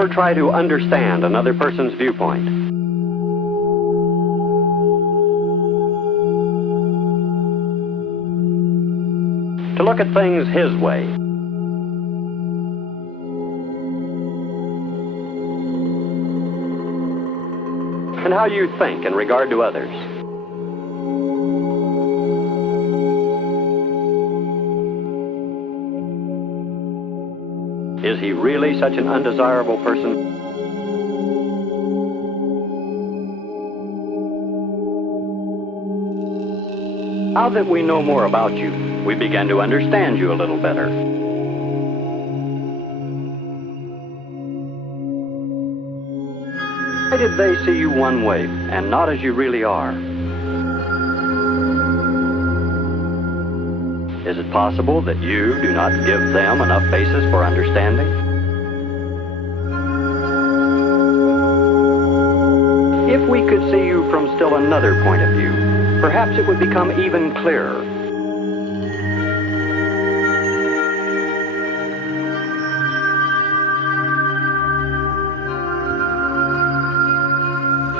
ever try to understand another person's viewpoint? To look at things his way. And how you think in regard to others. Is he really such an undesirable person? Now that we know more about you, we begin to understand you a little better. Why did they see you one way and not as you really are? Is it possible that you do not give them enough basis for understanding? If we could see you from still another point of view, perhaps it would become even clearer.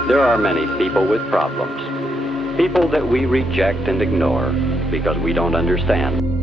There are many people with problems. People that we reject and ignore because we don't understand.